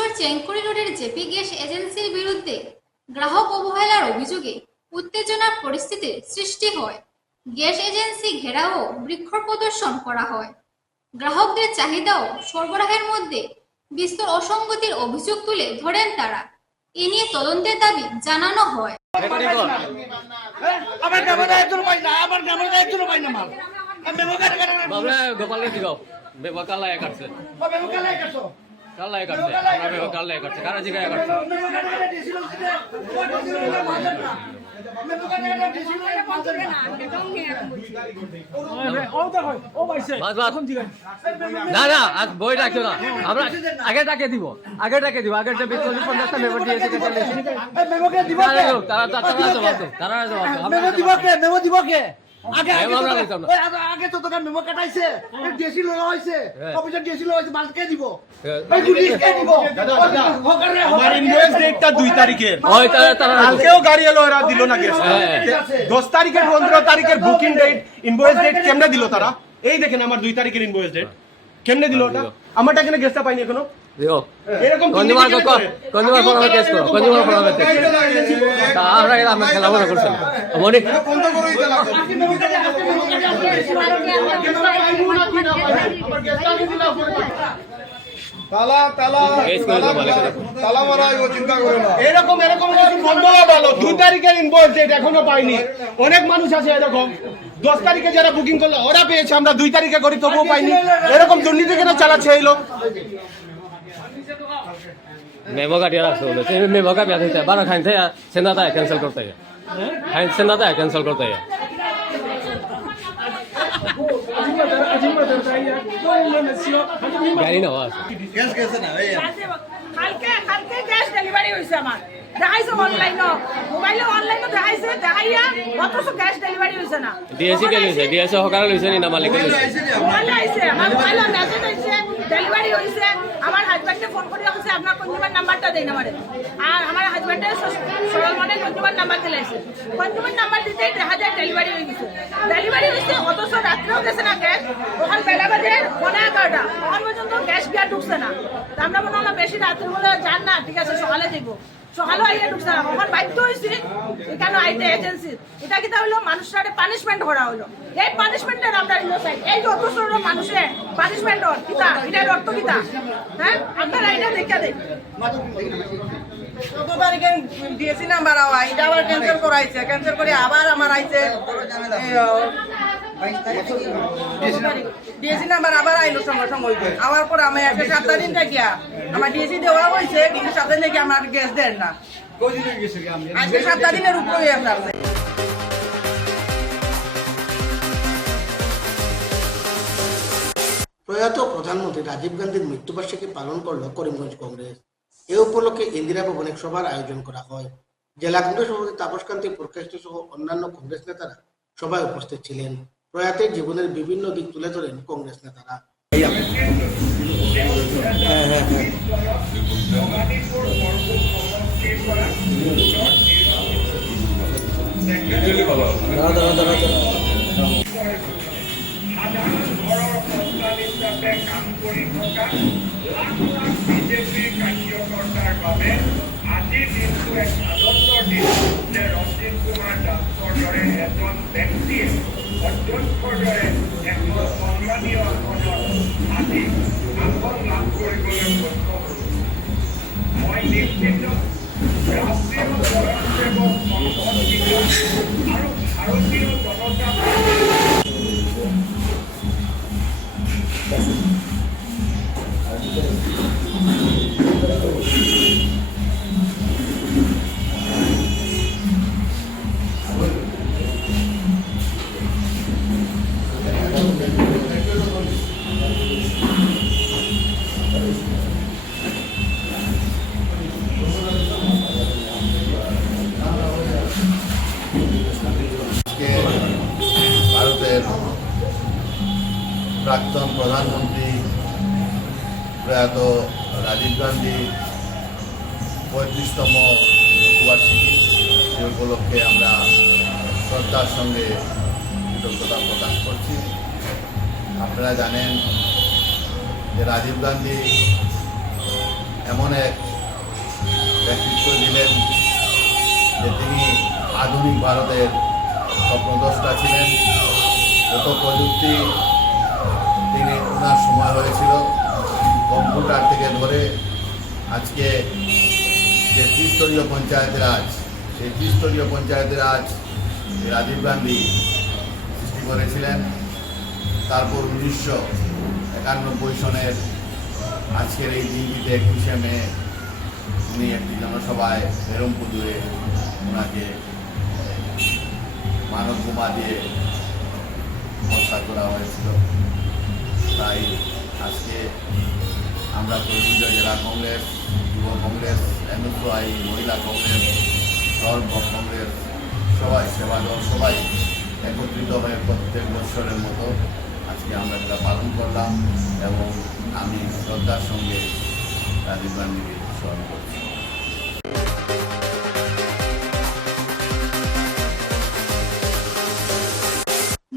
শিলচর চেংকুরি রোডের JP gas এজেন্সির বিরুদ্ধে গ্রাহক অবহেলার অভিযোগে উত্তেজনার পরিস্থিতির সৃষ্টি হয়। গ্যাস এজেন্সি ঘেরাও ও বৃক্ষ প্রদর্শন করা হয়। গ্রাহকদের চাহিদা ও সরবরাহের মধ্যে বিস্তর অসঙ্গতির অভিযোগ তুলে ধরেন তারা। এ নিয়ে তদন্তের দাবি জানানো হয়। না না আজ বই রাখছো না, আমরা আগে ডাকে দিব, আগের 40-50টা মেম্বার দিয়েছে। আগে তো তোকে মেমো কাটাইছে, ডিএসি লওয়া হইছে, অফিসার ডিএসি লওয়া হইছে, মাল কে দিব? আমার ইনভয়েস ডেটটা 2 তারিখের। কালকেও গাড়ি এলো, এরা দিল না গ্যাস। 10 তারিখের 15 তারিখের বুকিং ডেট, ইনভয়েস ডেট কেমনে দিল তারা? এই দেখেন আমার 2 তারিখের ইনভয়েস ডেট কেমনে দিল ওটা? আমারটা কেন গ্যাসটা পাইনি এখনো? এরকম কনজিউমার ফোরামে কেস করো, কনজিউমার ফোরামে কেস করো। আমরা আমরা খেলাধুলা করছেন অনেক এরকম বন্ধ ভালো। 2 তারিখের ইনভয়েস ডেট এখনো পাইনি। অনেক মানুষ আছে এরকম 10 তারিখে যারা বুকিং করলো ওরা পেয়েছে, আমরা 2 তারিখে করি তবুও পাইনি। এরকম দুর্নীতি কেন চালাচ্ছে এই লোক? मेमो का दिया रखो तो मेमो का ब्याह है बारह खाइन थे सेंधा था कैंसिल करते हैं, खाइन सेंधा था कैंसिल करते हैं। गाड़ी ना वास গ্যাস গেছে না ভাই, কালকে গ্যাস ডেলিভারি হইছে। আমার দেখাইছে অনলাইন, মোবাইলে অনলাইনে দেখাইছে, দেখাইয়া অথচ গ্যাস ডেলিভারি হইছে না। ডিএসসি কে লইছে, ডিএসসি হকার লইছে নি না মালিক লইছে? মোবাইলে আইছে, আমার মোবাইলে মেসেজ আইছে, ডেলিভারি হইছে। আমার হাজবেন্ডকে ফোন করে বলছে আপনার কনজিউমার নাম্বারটা দেন আমারে। আর আমার হাজবেন্ডের সরল মনে কনজিউমার নাম্বার দিলাইছে। কনজিউমার নাম্বার দিতেই দেখা যায় ডেলিভারি হয়ে গেছে। ডেলিভারি হইছে অথচ রাত্রেও গেছে না গ্যাস। ওখান বেলা বাজে 11:30, তখন পর্যন্ত গ্যাস গিয়া ঢুকছে না। আমরা মনে হলো বেশি রাত্রে বলে যান না, ঠিক আছে সকালে যাবো। সকালেও আইয়া ঢুকছে না, ওখান বাধ্য হয়েছি এখানে আইতে এজেন্সির। এটা কিতা হইলো, মানুষরা পানিশমেন্ট করা হইলো। এই পানিশমেন্টের আমরা এই যে অত ছোট মানুষের পানিশমেন্ট কিতা, এটার অর্থ কিতা? হ্যাঁ, আপনারা এটা দেখা দেন। 14 তারিখে ডিএসসি নাম্বার আওয়া, এটা আবার ক্যান্সেল করাইছে, ক্যান্সেল করে আবার আমার আইছে ডিএসসি নাম্বার আবার আইলো সঙ্গে সঙ্গে। আওয়ার পর আমি 7 দিন থাকিয়া আমার ডিএসসি দেওয়া হয়েছে, কিন্তু 7 দিন থেকে আমার গ্যাস দেন না। আজকে 7 দিনের উপরে আছে। প্রয়াত প্রধানমন্ত্রী রাজীব গান্ধীর মৃত্যুবার্ষিকী পালন করল করিমগঞ্জ কংগ্রেস। এ উপলক্ষে ইন্দিরা ভবনে সভার আয়োজন করা হয়। জেলা কংগ্রেস সভাপতি তাপস কান্তি পুরকায়স্থ সহ অন্যান্য কংগ্রেস নেতারা সভায় উপস্থিত ছিলেন। প্রয়াতের জীবনের বিভিন্ন দিক তুলে ধরেন কংগ্রেস নেতারা। কাম কৰি থকা লাখ লাখ বিজেপিৰ কাৰ্যকৰ্তাৰ বাবে আজিৰ দিনটো এক আনন্দৰ দিন যে ৰঞ্জিত কুমাৰ দাসৰ দৰে এজন ব্যক্তিয়ে অধ্যক্ষৰ দৰে এখন সন্মানীয় আসনত আজি আসন লাভ কৰিবলৈ সক্ষম হ'ল। মই নিশ্চিত ৰাষ্ট্ৰীয় স্বয়ংসেৱক সংঘ আৰু ভাৰতীয় জনতা ভারতের প্রাক্তন প্রধানমন্ত্রী প্রয়াত রাজীব গান্ধী 35তম মৃত্যুবার্ষিকী, সে উপলক্ষে আমরা শ্রদ্ধার সঙ্গে কৃতজ্ঞতা প্রকাশ করছি। আপনারা জানেন যে রাজীব গান্ধী এমন এক ব্যক্তিত্ব দিলেন যে তিনি আধুনিক ভারতের স্বপ্নদ্রষ্টা ছিলেন। যত প্রযুক্তি তিনি ওনার সময় হয়েছিল, কম্পিউটার থেকে ধরে আজকে যে ত্রিস্তরীয় পঞ্চায়েতের রাজ, সেই ত্রিস্তরীয় পঞ্চায়েতের রাজ রাজীব গান্ধী সৃষ্টি করেছিলেন। তারপর 1991 সনের আজকের এই দিনটিতে 21শে মে উনি একটি জনসভায় বেরমপুরে ওনাকে মানব বোমা দিয়ে হত্যা করা হয়েছিল। তাই আজকে আমরা করিমগঞ্জ জেলা কংগ্রেস, যুব কংগ্রেস, এনএসআই, মহিলা কংগ্রেস, শহর কংগ্রেস, সবাই সেবা দল সবাই একত্রিত হয়ে প্রত্যেক বৎসরের মতো আজকে আমরা এটা পালন করলাম এবং আমি শ্রদ্ধার সঙ্গে রাজীব গান্ধীকে স্মরণ করছি।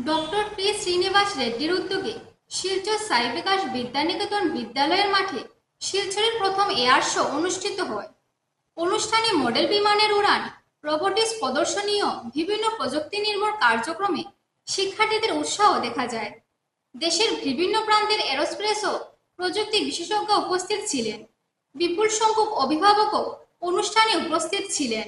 ডক্টর পি শ্রীনিবাস রেড্ডির উদ্যোগে শিলচর সাই বিকাশ বিদ্যানিকেতন বিদ্যালয়ের মাঠে শিলচরের প্রথম এয়ার শো অনুষ্ঠিত হয়। অনুষ্ঠানে মডেল বিমানের উড়ান, রোবোটিক্স প্রদর্শনী ও বিভিন্ন প্রযুক্তি নির্ভর কার্যক্রমে শিক্ষার্থীদের উৎসাহ দেখা যায়। দেশের বিভিন্ন প্রান্তের এরোস্পেস ও প্রযুক্তি বিশেষজ্ঞ উপস্থিত ছিলেন। বিপুল সংখ্যক অভিভাবকও অনুষ্ঠানে উপস্থিত ছিলেন।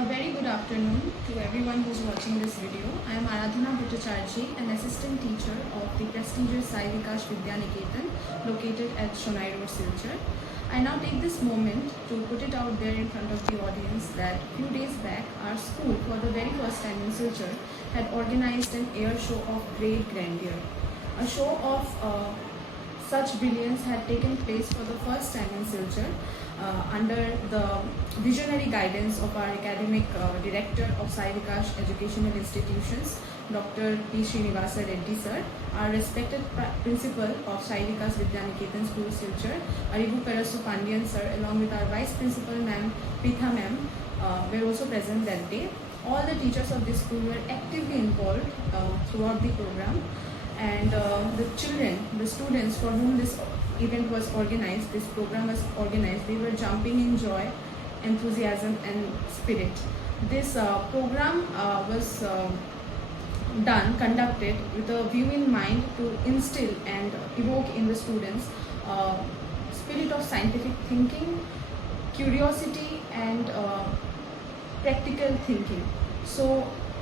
A very good afternoon to everyone who's watching this video. I am Aradhana Bhattacharjee, an assistant teacher of the prestigious Sai Vikash Vidyaniketan located at Shonai Road, Silchar. I now take this moment to put it out there in front of the audience that a few days back our school, for the very first time in Silchar, had organized an air show of great grandeur. A show of such brilliance had taken place for the first time in Silchar under the visionary guidance of our academic director of Sai Vikash Educational Institutions, Dr. P. Srinivasa Reddy sir, our respected principal of Sai Vikas Vidyaniketan School Silchar, Aribu Karasu Pandian sir, along with our vice principal ma'am, Pritha ma'am, were also present that day. All the teachers of this school were actively involved throughout the program, and the children, the students for whom this event was organized, this program was organized, they were jumping in joy, enthusiasm and spirit. This program was conducted with a view in mind to instill and evoke in the students spirit of scientific thinking, curiosity and practical thinking. So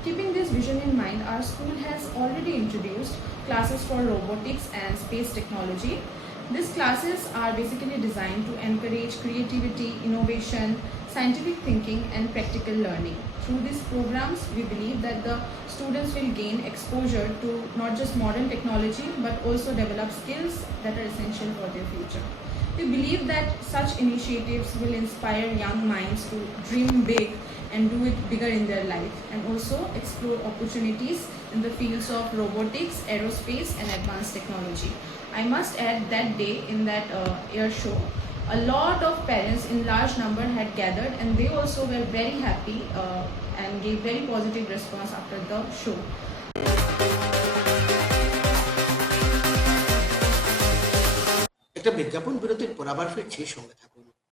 keeping this vision in mind, our school has already introduced classes for robotics and space technology. These classes are basically designed to encourage creativity, innovation, scientific thinking and practical learning. Through these programs, we believe that the students will gain exposure to not just modern technology but also develop skills that are essential for their future. We believe that such initiatives will inspire young minds to dream big and do it bigger in their life, and also explore opportunities in the fields of robotics, aerospace and advanced technology. I must add that day in that air show, a lot of parents in large number had gathered and they also were very happy and gave very positive response after the show. একটা বিজ্ঞাপন বিরতির পর আবার ফিরছি, সঙ্গে থাকুন।